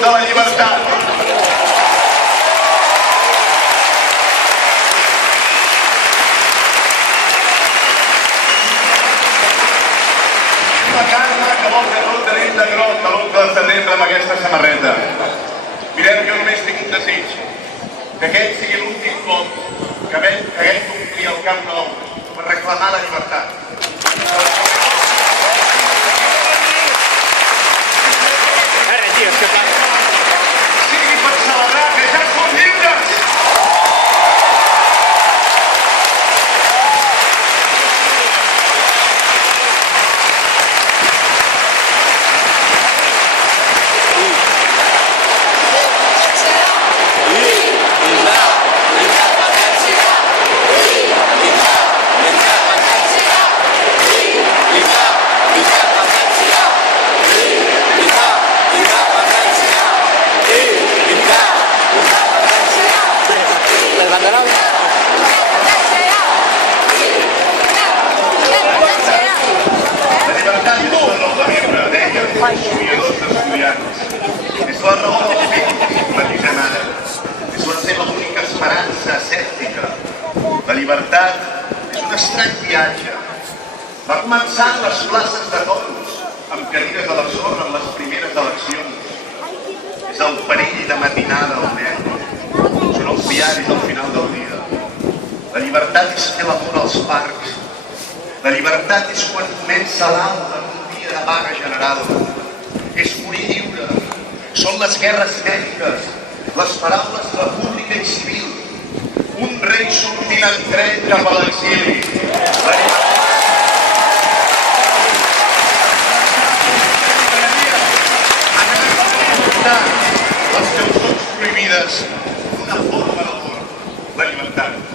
de la llibertat. La Carme que vol fer tot de nit de groc a l'11 de setembre amb aquesta samarreta. Mireu, jo només tinc un desig, que aquest sigui l'últim cop que haguem d'omplir el Camp Nou per reclamar la llibertat. Sigui per celebrar que ja som lliures! És la raó del fet que simpatitzem ara. És la seva única esperança escèptica. La llibertat és un estrany viatge. Va començar en les places de toros, amb cadires a la sorra en les primeres eleccions. És el perill de matinada al metro. Són els diaris al final del dia. La llibertat és fer l'amor als parcs. La llibertat és quan comença l'aula en un dia de vaga general. És morir lliure. Són les guerres mèdiques, les paraules república i civil. Un rei sortint en tren cap a l'exili. Les cançons prohibides d'una forma d'amor. La llibertat.